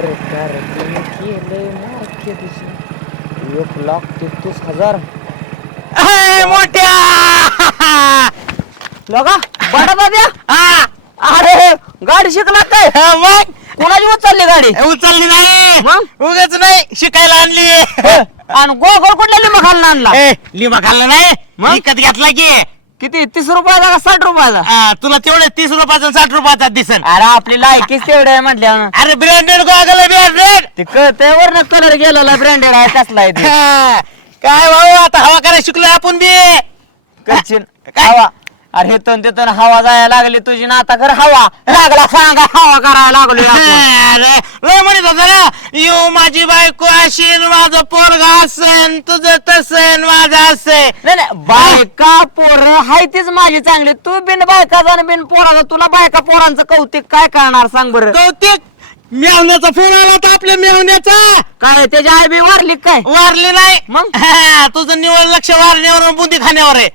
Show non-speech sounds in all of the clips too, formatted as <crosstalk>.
सरकार केलंय मार्के दिशी एक लाख तेहतीस हजार। ए, मोठ्या! लगा बडा हा, अरे गाडी शिकला काय? हा, मग? कोणाची उचलली गाडी? उचलली नाही. मग? उगाच नाही शिकायला आणली. आणि गोगोल कुठल्या लिंबा खाल्ला आणला? ए, लिंबा खाल्ला नाही. मग? विकत घेतला की. किती? तीस रुपयाचा का साठ रुपयाचा हा, तुला तेवढे तीस रुपयाचा साठ रुपयाचा दिसन. अरे आपली लायकीच तेवढे आहे म्हटल्या. अरे ब्रँडेड गॉगल ब्रँडेड ते कळतंय वरनं कलर गेलेला ब्रँडेड आहे कसला आहे ते? काय भाऊ आता हवा करायला शिकलो आपण बी. काय? हवा. अरे तन ते तन हवा जायला लागली तुझी ना आता कर हवा. लागला सांगा हवा करायला लागलो अरे लय म्हणत होता ना येऊ माझी बायको असेल माझं पोरगा असेल तुझं तसन माझं नाही नाही बायका पोर हाय तीच माझी चांगली. तू बिन बायकाचा आणि बिन पोराचा तुला बायका पोरांचं कौतिक काय करणार सांग बरं? कौतिक? मेवण्याचा फोन आला होता आपल्या मेवण्याचा. काय त्याची आई बी वारली काय? वारले नाही. मग? हा, तुझं निवड लक्ष वारण्यावर आणि बुंदी खाण्यावर आहे.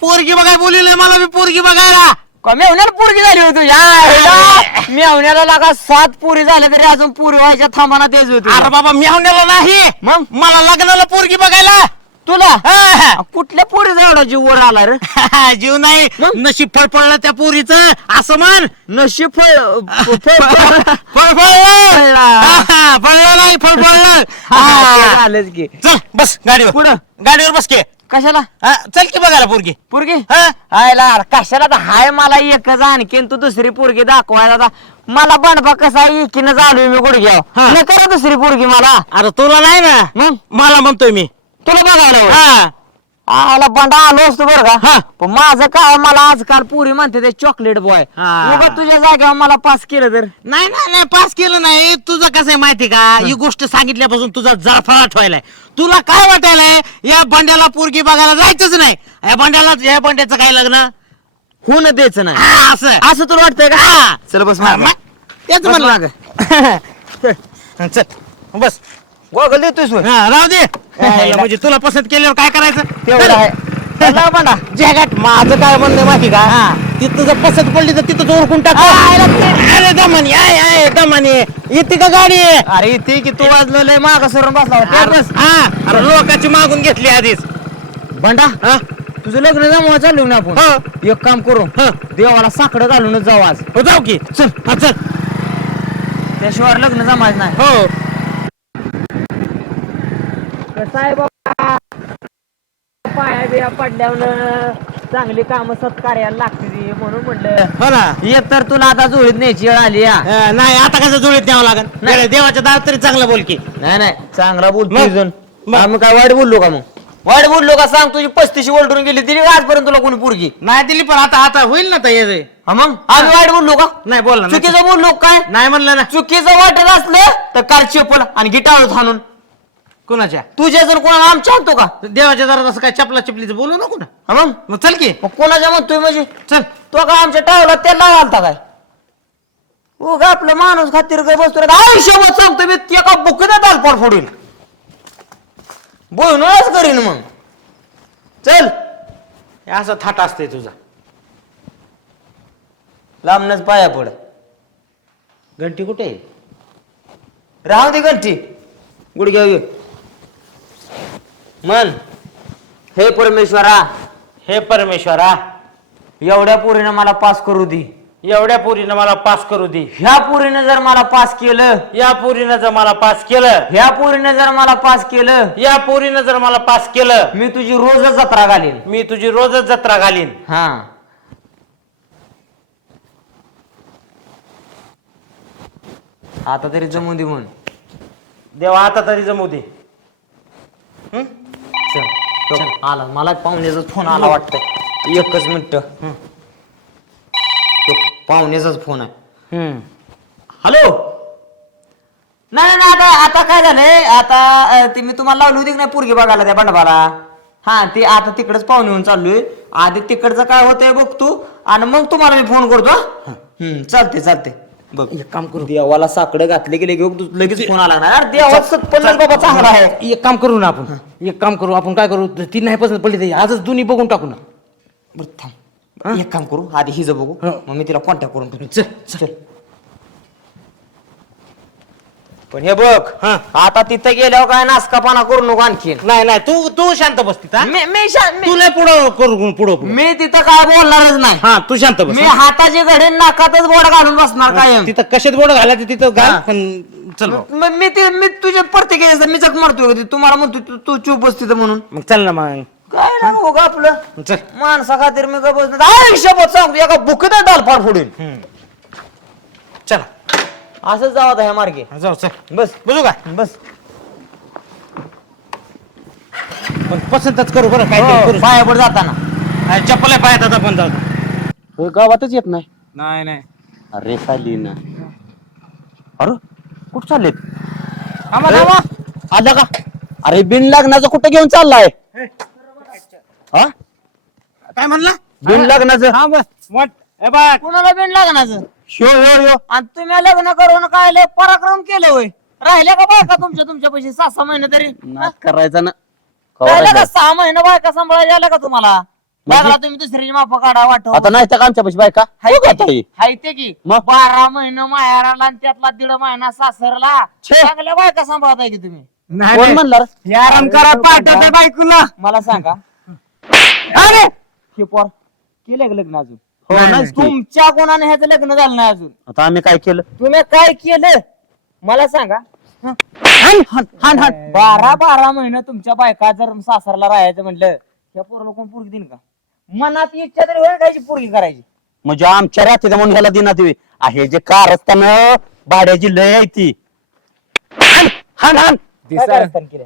पोरगी बघाय बोलिले मला बी पोरगी बघायला. का मेवण्याला पोरगी झाली होती तुझ्या? आईला. मेवण्याला लागा सात पुरी झाल्या तरी अजून पुरी व्हायच्या थांबाना तेच होती अरे बाबा मेवण्याला नाही. मग? मला लग्नाला पोरगी बघायला. तुला? हा. कुठल्या पोरीचा एवढा जीव वर आला रे? जीव नाही. मग? नशीब फळफळलं त्या पोरीचं. असं म्हण. नशीब फळ फळ- फळ- फळफळलं फळला. हा, फळलं नाही फळफळलं हा, ते हा. झालंच की. चल बस गाडीवर. कुठं? गाडीवर बस के. कशाला? हा, चल की बघायला पोरगी. पोरगी? हा? आयला कशाला तर हाय मला एकच आणखीन तू दुसरी पोरगी दाखवायला आता. मला बनपा कसा एकीनं चालू मी गुडघ्याव हा. न करा दुसरी पोरगी मला. अरे तुला नाही ना? मग? मला म्हणतोय मी. तुला बघायला होय. हा. आला बंडा आलो असतो बरं हा. का पण माझं काय मला आजकाल पुरी म्हणते ते चॉकलेट बॉय हा. उगा तुझ्या जागेवर मला पास केलं तर? नाही नाही नाही पास केलं नाही. तुझं कसं आहे माहिती का? ही. गोष्ट सांगितल्यापासून तुझा जरफळा ठेवायलाय. तुला काय वाटायलाय या बंड्याला पोरगी बघायला जायचंच नाही. या बंड्याला या बंड्याचं काय लग्न? होऊन द्यायचं नाही. हा, असं. असं तुला वाटतंय का? हा. चल बस हा, मागं. तेच बस म्हणलं. मागं. <laughs> चल बस. गोगल देतोय. हा, राहू दे. म्हणजे तुला पसंत केल्यावर काय करायचं? तेवढं आहे. चला जगात माझं काय म्हणणं आहे माहिती का? तिथं जर पसंत पडली तर तिथं ओळखून टाक. अरे दमानी आहे दमानी. येते का गाडी? अरे इथे की तू वाजलेलं माग सरून बसला होता. अरे बस. हा अरे लोकांची मागून घेतली आधीच. बंडा हा? तुझं लग्न जमवा चालू ना आपण? हो. एक काम करू. हो. देवाला साकडं घालूनच जाऊ आज. हो जाऊ की. चल हा चल. त्याशिवाय लग्न जमायचं नाही. हो. बाबा पाया बिया पडल्यावर चांगली काम सत्कार्याला लागते म्हणून म्हणलं. हो ना. एक तर तुला आता जुळीत न्यायची वेळ आली अं, नाही आता कसं जुळीत न्यावं लागेल नाही. देवाच्या दारात तरी चांगलं बोल की. नाही नाही. चांगला बोलतो मग? अजून. मग? आम्ही काय वाईट बोललो का मग? वाईट बोललो का सांग तुझी पस्तीशी ओलटून गेली दिली का आजपर्यंत तुला कोणी पोरगी? नाही दिली पण आता आता होईल ना ते हा मग? आम्ही वाईट बोललो का? नाही बोल ना चुकीचं बोललो काय? नाही म्हणलं ना. चुकीचं वाटत असलं तर कार चेपल आणि गिटाळ हाणून. कुणाच्या? तुझ्या जर कोणाला आमच्या आणतो का? देवाच्या दारात असं काय चपला चपलीचं बोलू नको ना. हा मग मग चल की. मग कोणाच्या म्हणतोय म्हणजे? चल. तो का आमच्या टावला त्याला आलता काय? उगा आपलं माणूस खातीर काय बसतो रे. आयुष्यभर सांगतो मी एका बुकण्यात आलपार फोडील. बोलणारच करीन मग. चल. हे असं थाट असतंय तुझा. लांबनच पाया पड. घंटी कुठे आहे? राहू दे गंठी गुडघ्या. मन. हे परमेश्वरा. हे परमेश्वरा. एवढ्या पोरीनं मला पास करू दे. एवढ्या पोरीनं मला पास करू दे. ह्या पोरीनं जर मला पास केलं. या पोरीनं जर मला पास केलं. ह्या पोरीनं जर मला पास केलं. या पोरीनं जर मला पास केलं. मी तुझी रोजच जत्रा घालीन. मी तुझी रोजच जत्रा घालीन. हा. आता तरी जमू दे म्हण देवा आता तरी जमू दे. तो आला. मला पाहुण्याचा फोन आला वाटतं एकच मिनिट. पाहुण्याचाच फोन आहे. हॅलो? नाही नाही आता आता काय झालंय? आता अं, ती मी तुम्हाला लावली होती की नाही पोरगी बघायला त्या बंडबाला? हा ते आता तिकडच पाहुणे येऊन चाललोय. आधी तिकडचं काय होतंय बघतो आणि मग तुम्हाला मी फोन करतो हा? हम्म चालते चालते बघ. एक काम करू. देवाला साकडं घातले की लगेच लगेच फोन आला ना अरे देवा सत्पन्न बाबा चांगला आहे. एक काम करू ना आपण. एक काम करू आपण काय करू? ती नाही पसंत पडली तर आजच दोन्ही बघून टाकू ना. बरं थांब. एक काम करू आधी हिज बघू. मग मी तिला कॉन्टॅक्ट करून. चल. चल. पण हे बघ हा. आता तिथं गेल्यावर काय नासकापणा करू नको आणखीन. नाही नाही तू तू शांत बस तिथं मी मी शा- मी- तुला पुढं करू पुढं. मी तिथं काय बोलणारच नाही. हा तू शांत बस मी हाताची घडी नाकातच बोट घालून बसणार कायम. तिथं कशात बोर्ड घालायचं तिथं? घाल हा. पण चल भाऊ. म- मी ते मी तुझ्या प्रत्येक मी चक मारतोय कधी. तुम्हाला म्हणतो तू- तू चूप बस तिथं म्हणून. मग चल ना मग. काय ना हो. आपलं? चल. माणसा खातीर मी का बस आयुष्यभर सांगतो एका बुकीत डाल फार फोडून. चला. असंच जावं आता ह्या मार्गे. जाऊ चल. बस. बघू का? बस. पण पसंतच करू बरं काय हो, करू. पायावर जाताना. चप्पल आहे पायात आता पण जाऊ दे. होय, गावातच येत नाही. नाही नाही. अरे खाली ना. अरे कुठं चाललेत आम्हाला आला का? अरे बिन लग्नाचं कुठं घेऊन चाललाय? हा. काय म्हणला? बिन लग्नाचं? हा बस. वाट ए बघ कुणाला बिन लागणार शो हो यो आणि तुम्ही लग्न करून काय लय पराक्रम केलं होय? राहिले का बायका तुमच्या तुमच्या पैसे? सहा सहा महिने तरी. करायचा ना. का. सहा महिने बायका सांभाळायला आलं का तुम्हाला? म्हणजे? बघा तुम्ही दुसरी माप काढा वाटव आता नाही तर आमच्या पैसे बायका? हाय हो का ते की? ताई? हाय ते की. मग? बारा महिने माहेराला आणि त्यातला दीड महिना सासरला. छे. चांगल्या बायका सांभाळताय की तुम्ही? नाही कोण नाही. आराम करा पाठवते बायकोला. मला सांगा. अरे! हे पोर केलं का लग्न अजून? हो नाही, नाही नाही. तुमच्या कोणाने ह्याचं लग्न झालं नाही अजून. आता आम्ही काय केलं? तुम्ही काय केलं? मला सांगा. हं. हाण, हाण, हाण, हाण. बारा बारा महिने तुमच्या बायका जर सासरला राहायचं म्हणलं त्या पोराला कोण पोरगी देईन का? मनात इच्छा तरी होईल कायची पोरगी करायची. म्हणजे आमच्या रात्री म्हणून ह्याला दिनात येवी आहे जे कार असताना भाड्याची लय आहे ती. हाण, हाण, हाण. काय केलं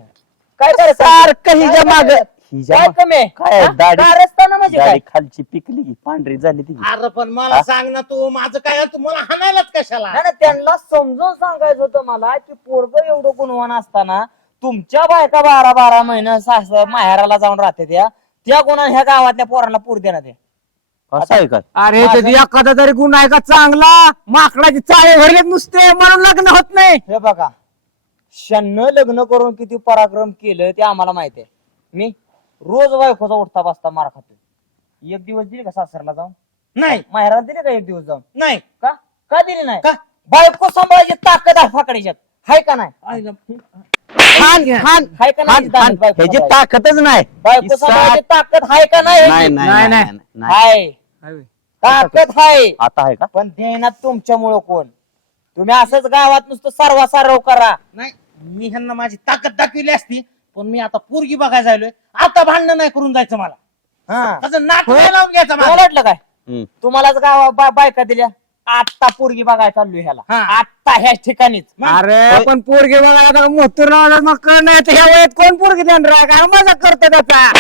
काय सारखं हिच्या माग काय माग- कमी आहे? काय हा? दाढी कारस्थान म्हणजे काय? दाढी खालची पिकली की पांढरी झाली ती. अरे पण मला सांग ना तू माझं काय तू मला हाणायलाच कशाला? नाही त्यांना समजून सांगायचं होतं मला की पोरग एवढं गुणवान असताना तुमच्या बायका बारा बारा महिने सास माहेराला जाऊन राहते त्या. त्या गुणाने ह्या गावातल्या पोरांना पूर देण्यात आहे. असं आहे काय अरे माझं- त्याची एखादा तरी गुण आहे का चांगला माकडाची चाळे भरलेत नुसते म्हणून लग्न होत नाही. हे बघा शन्न लग्न करून किती पराक्रम केलं ते आम्हाला माहीत आहे. मी रोज बायकोचा उठता बसता मार खातोय. एक दिवस दिली का सासरला जाऊन? नाही. माहेराला दिली का एक दिवस जाऊन? नाही. का? का दिली नाही? का? बायको सांभाळायची ताकद आहे फाकड्याच्यात हाय का नाही? हाय का नाही. बायको ह्याची सांभाळायची? ताकदच नाही. बायको सांभाळायची ताकद हाय का नाही? नाही ह्याची? नाही नाही, नाही, नाही. हाय. ताकद हाय. आता आहे का? पण देण्यात तुमच्यामुळं कोण? तुम्ही असंच गावात नुसतं सर्वा सारव करा. नाही मी ह्यांना माझी ताकद दाखविली असती. पण मी आता पोरगी बघायला जायलोय. आता भांडण नाही करून जायचं मला. हा. त्याचं नाक नाही लावून घ्यायचं तुम्हाला मला वाटलं काय? हम्म. तुम्हालाच गावा बा- बायका दिल्या. आत्ता पोरगी बघायला चाललोय ह्याला. हा. आत्ता ह्याच ठिकाणीच. अरे पण पोरगी बघायला मोतूर मग ह्या वयात कोण पोरगी देणार? काय मजा करतो त्याचा?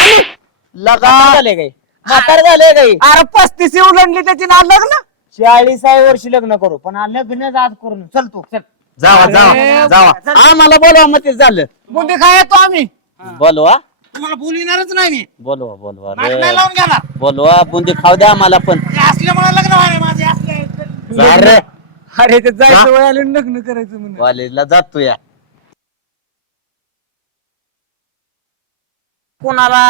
लगा झाले काही म्हातार झाले काही अरे पस्तीस उलटली त्याची ना लग्न? चाळीसाव्या वर्षी लग्न करू. पण लग्न आज करून. चल तू चल. जावा जावा जावा. आम्हाला बोलवा मग ते झालं. बुंदी काय येतो आम्ही? बोलवा. तुम्हाला बोलविणारच नाही मी. बोलवा बोलवा. नाक रे. नाही लावून घ्या बोलवा बुंदी खाऊ द्या आम्हाला पण. असल्यामुळे लग्न व्हायला माझे असले जा रे. अरे ते. जायचं वय आलं लग्न करायचं म्हणून. कॉलेजला जातो या. कुणाला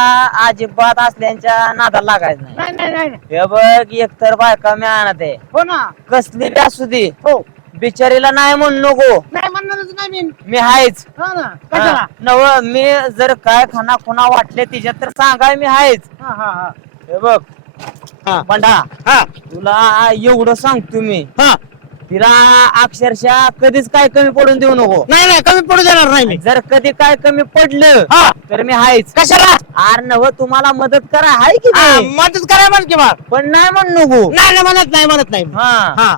अजिबात असल्याच्या नादाला लागायचं नाही. नाही नाही नाही. हे बघ एकतर बायका मी आणत आहे. हो ना. कसली बी असू दे. हो. बिचारीला नाही म्हणू नको. नाही म्हणणारच नाही मी. मी हायच हा ना कशाला? नव मी जर काय खाना खुना वाटले तिच्यात तर सांगाय मी हायच हा हा हा. हे बघ. हा. बंडा हा. तुला एवढं सांगतो मी. हा. तिला अक्षरशः कधीच काय कमी पडून देऊ नको. नाही नाही कमी पडू देणार नाही मी. जर कधी काय कमी पडलं हा. तर मी हायच कशाला? आर नव तुम्हाला मदत करा हाय की हा, नाही? मदत करा म्हण की मग. पण नाही म्हण नको. नाही नाही म्हणत नाही म्हणत नाही हा. हा.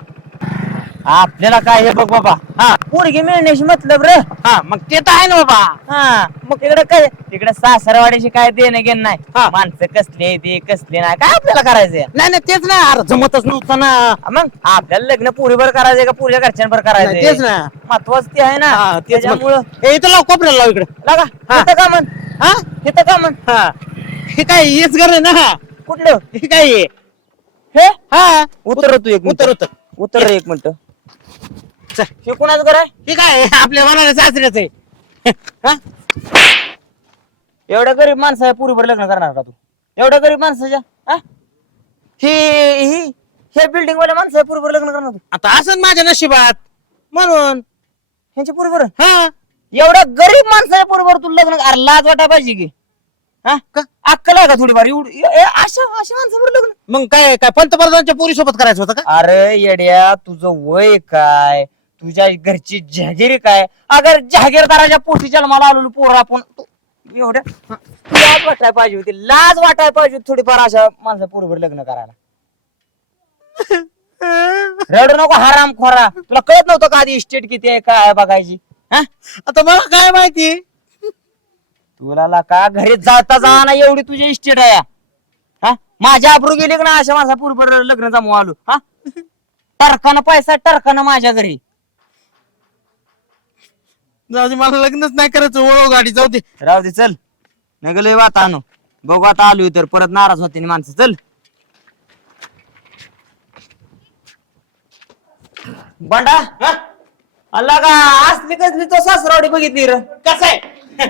आपल्याला काय हे बघ बाबा. हा. पोरगी मिळण्याशी मतलब रे. हा मग ते तर आहे ना बाबा. हा मग तिकडे काय? तिकडे सासरवाडीशी काय देणं घेणं नाही. हा. माणसं कसली आहे ते कसली नाही. काय आपल्याला करायचंय नाही नाही तेच नाही अरे जमतच नव्हतं ना. मग आपल्याला लग्न पुरीवर करायचंय का पुऱ्या घरच्यांवर नाही, करायचंय तेच ना. महत्वाचं ते आहे ना. हा, तेच मग. त्याच्यामुळं ए, इथं लाव कोपऱ्याला लाव इकडे. लागा. हा. इथं का म्हण हा? इथं का म्हण हा. हे काय हेच घर आहे ना? हा कुठलं? हे काय आहे? हे? हा. उतर तू एक उतर, उतर. उतर रे एक मिनिट. चल. हे कुणाचं घर आहे? हे काय आहे? आपल्या मनाला सासऱ्याच आहे. हा? एवढ्या गरीब माणसा आहे पुरीवर लग्न करणार का तू? एवढ्या गरीब माणसाच्या हा? ही ही हे बिल्डिंग वाल्या माणसं आहे पुरीवर लग्न करणार तू? आता असं माझ्या नशिबात. म्हणून. ह्यांच्या बरोबर हा. एवढ्या गरीब माणसाच्या बरोबर तू लग्न अरे लाज वाटाय पाहिजे की. हा? अक्कल आहे का थोडीफार? एवढी ए- ए, अशा अशा माणसाबरोबर लग्न? मग काय काय पंतप्रधानच्या पोरी सोबत करायचं होतं का? अरे येड्या तुझं वय काय? तुझ्या घरची जहागिरी काय? अगर जहागीरदाराच्या पोटी जन्माला आलेलो पोर आपण तू एवढ्या हं, लाज वाटायला पाहिजे होती. लाज वाटायला पाहिजे होती थोडीफार अशा माणसा बरोबर लग्न करायला. रडू नको हराम खोरा. तुला कळत नव्हतं का आधी इस्टेट किती आहे काय आहे बघायची? हा? आता मला काय माहिती? तुला ला का घरी जाता जाना एवढी तुझी इस्टेट आहे? हा? माझ्या अप्रू गेली का ना अशा माझा पूर्व लग्न जमू आलो? हा? टरकानं पैसा टरकानं माझ्या घरी. जाऊ दे, मला लग्नच नाही करायचं ओळख गाडी जाऊ दे. राहू दे चल. नगले वाता आणू. बघू आता आलो तर परत नाराज होते ना माणसं. चल. बंडा अल्ला का? असली कसली तो सासरावडी बघितली र? कसं आहे?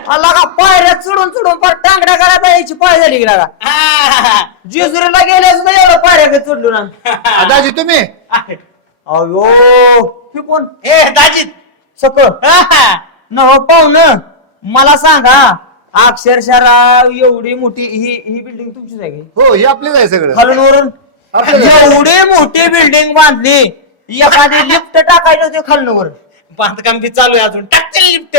अल्ला का? पायऱ्या चढून चढून पर टांगड्या करायला यायची पाय झाली की हा. जेजुरीला गेले सुद्धा एवढं पायऱ्या चढलो ना. दादाजी तुम्ही? अयो हे कोण? ए दाजीत सक न पाहुण मला सांगा अक्षरशः राव एवढी मोठी ही ही बिल्डिंग तुमचीच आहे की? हो हे आपलेच आहे सगळं. खालून वरून आपलं. एवढी मोठी बिल्डिंग बांधली एखादी <laughs> लिफ्ट टाकायची होती खालून वर बांधकाम बी चालू आहे अजून. टाकते लिफ्ट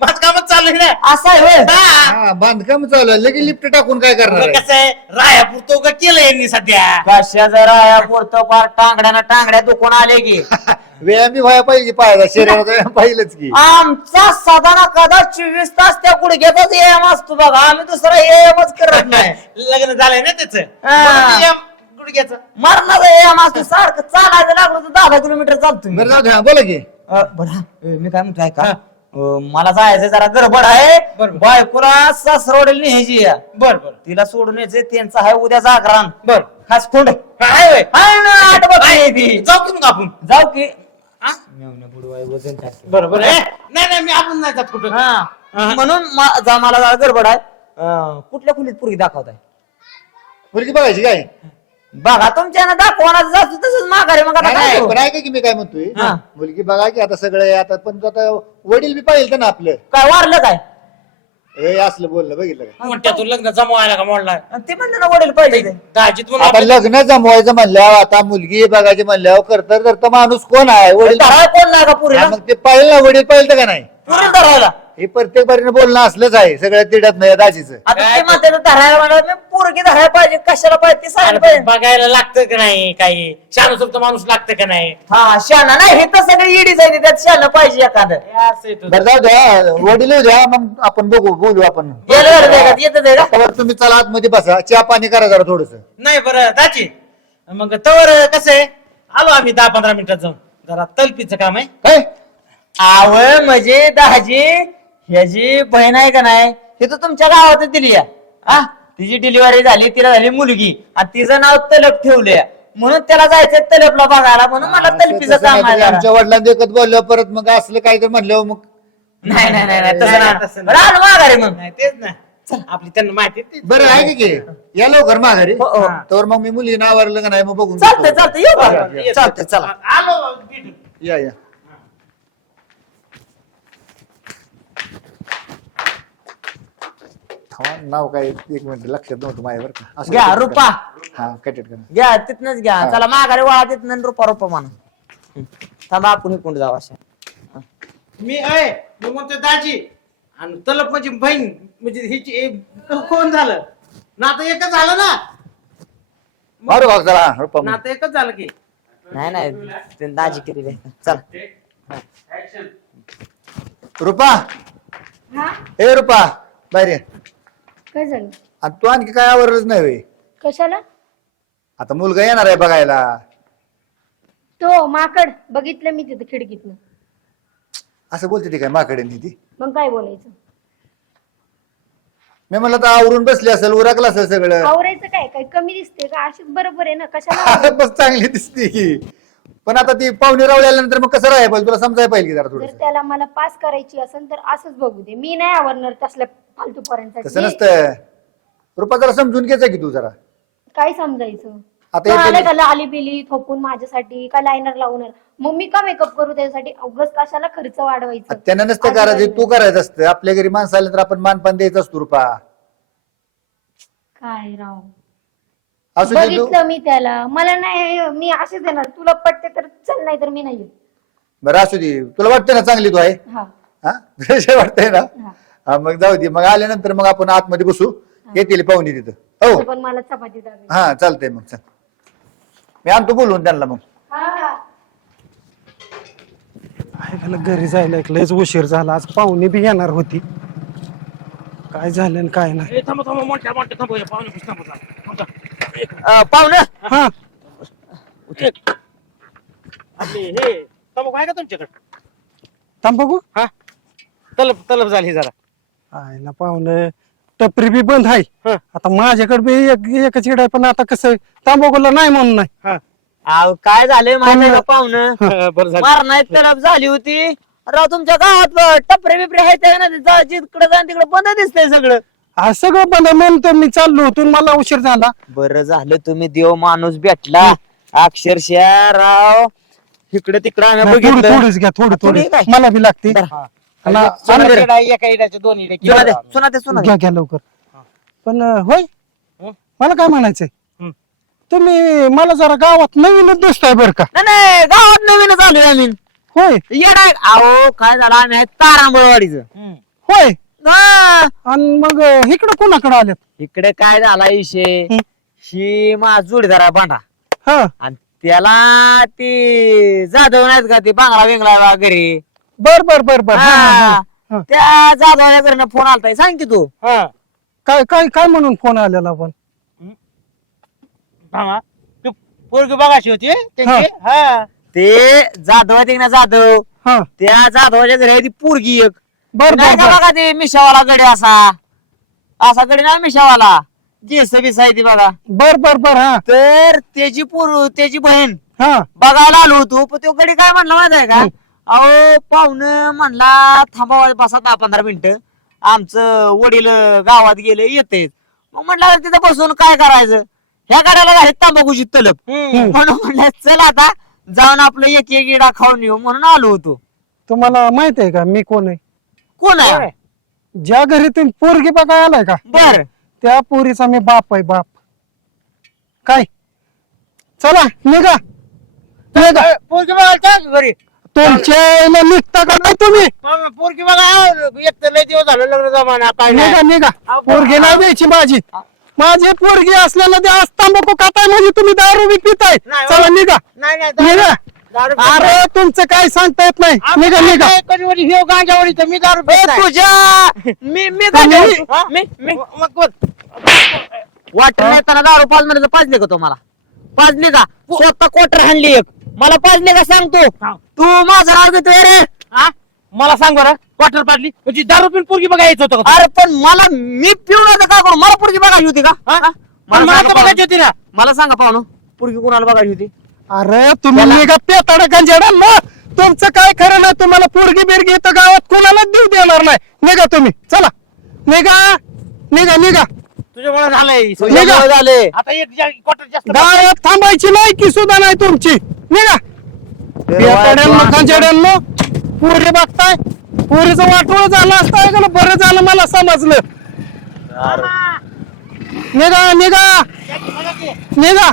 बांधकामच चालू आहे ना. असं आहे होय. हा. हा बांधकाम चालू आहे. लगेच लिफ्ट टाकून काय करणार मग आहे? कसं आहे? रायापूर तो का केलं यांनी सध्या. कशा जरा या पोरत फार टांगड्यानं टांगड्या दुखून आले की. <laughs> व्यायाम बी व्हायला पाहिजे की पायाचा शरीरात व्यायाम पाहिजेच की. आमचा साधारण कदा चोवीस तास त्या गुडघ्यातच एम असतो बघा. आम्ही दुसरा एमच करत नाही. <laughs> लग्न झालंय ना त्याच? हा. गुडघ्याचं? मरणाचा एम असतो. सारखं चालायचं लागलं तर दहा दहा किलोमीटर चालतो मी. बरं जाऊ द्या बोला की. अ, बरं हा, अ, मी काय म्हणतोय का अ, मला जायचं जरा गडबड आहे. बरं. बायकोला सासरवडील न्यायची आहे. बर बर. तिला सोडून यायचं त्यांचं आहे उद्या जागरण. बर. खास खोंड हाय होय. हाय ना, आठ बघ आहे ती. जाऊ की मग आपण. जाऊ की. हा? वजन टाकतं. बरोबर नाही नाही मी आपण नाही जात कुठं. हा. म्हणून मा- जा मला जरा गडबड आहे. अ, कुठल्या खोलीत पूर्वी दाखवताय? मुलगी बघायची काय? बघा तुमच्या दाखवणार जातो तसंच माघारी मग आता नाही, काय नाही करू? पण ऐका की मी काय म्हणतोय. हा. मुलगी बघा की आता सगळं आहे, आता पण तो आता वडील बी पाहिजे ना आपलं. काय वारलं काय? हे असलं बोललं बघितलं का? तू लग्न जमवायला का मोडला आणि ते म्हणलं ना वडील पाहिजे ते. दाजीत म्हणून आता लग्न जमवायचं म्हणल्यावर आता मुलगी बघायची म्हणल्यावर करता करता माणूस कोण आहे? वडील कोण नाही का पुरीला? हा, मग ते पाहिलं ना वडील पाहिलं का नाही? पुरी धरायला. हे प्रत्येक बारीने बोलणं असलंच आहे सगळ्या तिडत नाही दाजीचं. आता ते म्हणते ना धरायला मी पोरगी धरायला पाहिजे कशाला पाहिजे ते सांगायला पाहिजे बघायला लागतं का नाही काही? शानसुप्त माणूस लागतं का नाही? हा शाना नाही हे तर सगळी इडीच आहे त्यात शाना पाहिजे एखादं. हे असं. बरं जाऊ द्या वडील येऊ द्या मग आपण बघू बोलू आपण. गेलं घरी देगात, येतं ते का? त्यावर तुम्ही चला आतमध्ये बसा चहा पाणी करा जरा थोडस. नाही बरं दाजी. मग तवर कसं आहे? आलो आम्ही दहा पंधरा मिनिटात जाऊन. जरा तलपीचं काम आहे. काय? आवय म्हणजे दाजी ह्याची बहीण आहे का नाही? हे तर तुमच्या गावातच दिली आहे. हा? तिची डिलिव्हरी झाली तिला झाली मुलगी. आणि तिचं नाव तलप ठेवलंय. म्हणून त्याला जायचं तलपला बघायला. म्हणून मला तलपीचं काम आहे जरा. आमच्या वडिलांना देखत बोललो परत मग असलं काय तर म्हणलं मग. नाही नाही नाही नाही, तसं नाही, तसं नाही. माघारी मग. नाही तेच ना. आपली त्यांना माहिती आहे ते. बरं आहे की या लवकर माघारी. हो, हो. तर मग मी मुली नावारलं का नाही मग बघून चालतंय घेतो. चालतंय. येऊ का? चालतंय चला. आलो. या या. थांबा, नाव काय? एक मिनिट लक्षात नव्हतं माझ्यावर. का असं घ्या रुपा. हा कटेट करा. घ्या तिथनच घ्या. चला माघारी वाळा तिथनं रुपा रुपा म्हणा. थांबा आपण इकडून जाऊ अशा. मी आहे मी म्हणतो दाजी. आणि तलप म्हणजे बहीण म्हणजे हिची क- कोण झालं? नातं एकच झालं ना? मारू हा, रुपा म्हणून. नातं एकच झालं की. नाही नाही ते दाजी केलेली आहे. चला. रुपा. हा? ए रुपा बाहेर ये. काय झालं? आणि तू आणखी काय आवरलंच नाही होय. कशाला? आता मुलगा येणार आहे बघायला. तो माकड. बघितलं मी तिथं खिडकीतनं. असं बोलते ती काय माकडे ती मग काय बोलायचं? मी म्हणलं तर आवरून बसली असेल उरकलं असेल सगळं. आवरायचं काय? काय कमी दिसते का? अशीच बरोबर आहे ना कशाला <laughs> बस चांगली दिसते की. पण आता ती पाहुणे रावल्यानंतर मग कसं राहायला पाहिजे? तुला समजायला पाहिजे की जरा जर थोडस. त्याला मला पास करायची असेल तर असंच बघू दे. मी नाही आवरणार तसल्या फालतू तसं पर्यंत नसतं. रुपा जरा समजून घ्यायचं की तू जरा. काय समजायचं? आता आले येते का लाली बिली थोपून माझ्यासाठी? का लायनर लावणार? मग मी का मेकअप करू त्याच्यासाठी अवघच कशाला खर्च वाढवायचं? त्यानं नसतं करायचं तू करायचं असतं. आपल्या घरी माणसं आले तर आपण मानपान द्यायचं असतो रुपा. काय राव? असू दे बघितलं मी त्याला. मला नाही मी असेच येणार तुला पटते तर चल नाही तर मी नाही येत. बरं असू दे. तुला वाटतं ना चांगली तू आहे? हा. हा? वाटतंय ना? हा. हा मग जाऊ दे. मग आल्यानंतर मग आपण आतमध्ये बसू. येतील पाहुणे तिथं. हो. पण मला चपाती हा चालतंय मग चल. मी आणतो बोलून त्यांना मग. हा हा. ऐकायला घरी जायला एक लयच उशीर झाला. आज पाहुणे बी येणार होती. काय झालं आणि काय नाही. अं, पाहुणं हा. आहे का तुमच्याकडे? तंबाखू? हा. तलब तलब झाली जरा. आहे ना पाहुणं. टपरी बी बंद आहे. हा. आता माझ्याकडे बी एक एकच इड आहे पण आता कसं आहे, तंबाखूला नाही म्हणून नाही. अहो काय झालंय माहिती का पाहुणं? <laughs> बरं झालं. मारणार तलब झाली होती. राव तुमच्या गावात टपरे बिपरे आहेत ना जिकडे जा तिकडे बंद दिसतंय सगळं. आज सगळं म्हणून तर मी चाललो होतो मला उशीर झाला. बरं झालं तुम्ही देव माणूस भेटला. अक्षरशः राव इकडे तिकडे आम्ही थोडी बघितलं. थोडीच घ्या थोडी थोडी थोडी काय? मला बी लागते. बरं. आणि सोनं आणि- इडा, एका इड्याचे दोन इडे सुना दे सुना दे सुना दे. घ्या घ्या लवकर. पण अं, होय? हं? मला काय म्हणायचंय? हं. तुम्ही मला जरा गावात नवीनच दिसताय बरं का? नाही नाही गावात नवीनच आलोय आम्ही. होय? येडा अहो काय झालं? आम्ही तारांबळवाडीचं. होय? हा. आणि मग इकडं कोणाकडे आलेत? इकडे काय झाला विषय? हं. ही माझ जोडीदार आहे भांडा हा. आणि त्याला ती जाधव नाहीत का ती बांगला बिंगला घरी? बर बर बर बर. हा, हा, हा. हा. त्या जाधवच्या घरनं फोन आलताय सांग की तू. हा. काय काय काय म्हणून फोन आलेला पण. तू पोरगी बघायची होती त्यांची? हा. ते जाधव आहेत ना जाधव. हा. त्या जाधवाच्या घरी आहे ती पोरगी एक. बर नाही बर का बर. बघा ते मिशावाला गडी असा. असा गडी ना मिशावाला. जेस बिस आहे ती बघा. बर बर बर हा. तर त्याची पोर त्याची बहीण. हा. बघायला आलो होतो पण तो गडी काय म्हणला माहीत आहे का? अहो पाहुणं म्हणला थांबा बसा दहा पंधरा मिनिटं. आमचं वडील गावात गेले येते. मग म्हटलं अरे तिथं बसून काय करायचं? ह्या गाड्याला घालीत तांबाखूची तलप. म्हणून म्हणलं चल आता जाऊन आपलं एक एक इडा खाऊन येऊ. म्हणून आलो होतो. तुम्हाला माहीत आहे का मी कोण आहे? कोण आहे? ज्या घरी तुम्ही पोरगी बघायला आलाय का? बर. त्या पोरीचा मी बाप आहे बाप. काय? चला निघा. निघा. पोरगी बघायला चाल घरी. तुमच्या निघता का नाही तुम्ही? मामा, पोरगी बघा एक तर लय दिवस झालं लग्न जमाना काय नाही. निघा निघा. पोरगी नाही द्यायची माझी. माझी पोरगी असलेला ते आज तांबाखू खाताय म्हणजे तुम्ही दारू बी पिताय. चला हो. निघा. नाही नाही निघा. अरे. तुमचं काय सांगता येत नाही निघा निघा काय कधी वरी ह्यो गांजावरी तर मी दारू ए. तुझ्या मी मी काय हा? मी मी. वाटत नाही त्याला दारू पाच पाजले का तुम्हाला पाजले का स्वतः क्वार्टर हाणली एक मला पाजले का सांगतो हा. तू माझा राग देतोय रे हा? मला सांग बरं क्वार्टर पाडली म्हणजे दारू पिऊन पोरगी बघा यायचं होतं का अरे पण मला मी पिऊन आता काय करू मला पोरगी बघायची होती का हा? हा? पण मला सांगा तर बघायची पाहुणं. होती ना मला सांगा पाहुणं पोरगी कोणाला बघायची होती अरे तुम्ही निघा पेताड गंजाडा. तुमचं काय खरं नाही तुम्हाला पोरगी बिरगी इथं गावात कोणालाच देऊ देणार नाही. निघा तुम्ही चला. निघा निघा निघा. तुझ्यामुळे झालंय तुझ्यामुळे झाले आता एक क्वार्टर जास्त गावात थांबायची लायकी सुद्धा नाही तुमची. निघा. पेताड्यांना गंजाड्यांना पोरी बघताय. पोरीचं वाटोळ झालं असतं का ना बरं झालं मला समजलं. निघा निघा. निघा.